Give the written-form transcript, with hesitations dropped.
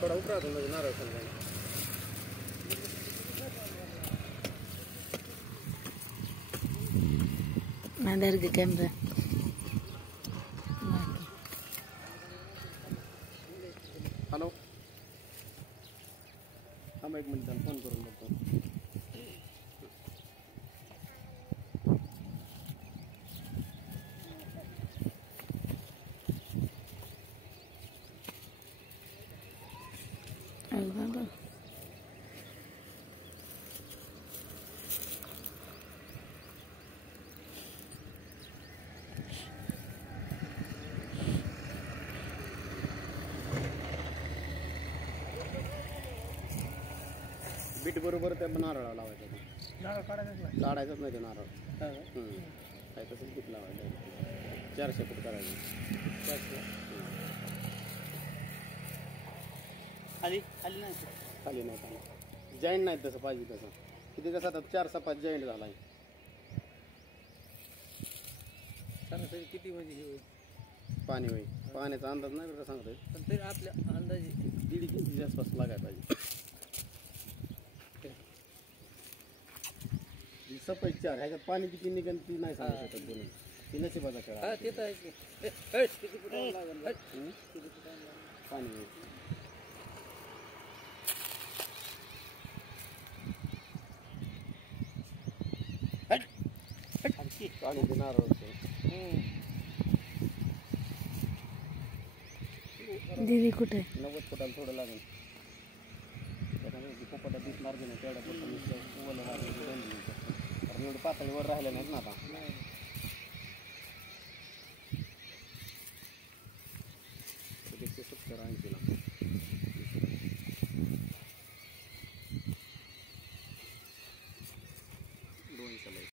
थोडा उपरा म्हणजे नारळ समजा mandar ke camera. हॅलो थांब एक मिनिट फोन करून बघतो बीट बरोबर त्या नारळाला लावायचं नारळ काढायचंच नाही ते नारळ काय तसंच बीट लावायचं 400 फूट करायचं खाली खाली नाही खाली जॉईंट नाही तसं पाहिजे तसं किती कसं आता 4 सपाट जॉईंट झाला आहे सरासरी किती म्हणजे हे पाणी होईल पाण्याचा अंदाज नाही बरं सांगतोय पण तरी आपल्या अंदाजे 1.5 इंचच्या आसपास लागायला पाहिजे सफाई 4 ह्याच्यात पाणी किती निघेल ती नाही सांगू शकत बोलून ती नशिबाचा खेळ आहे ते तर आहे की किती फुटावर लागेल पाणी पाणी देणार दीदी कुठे 90 फुटाला थोडं लागेल त्याच्यामुळे पोपटा दिसणार नाही तेवढ्या पोटा कारण एवढं पातळीवर राहिलं नाहीत ना आता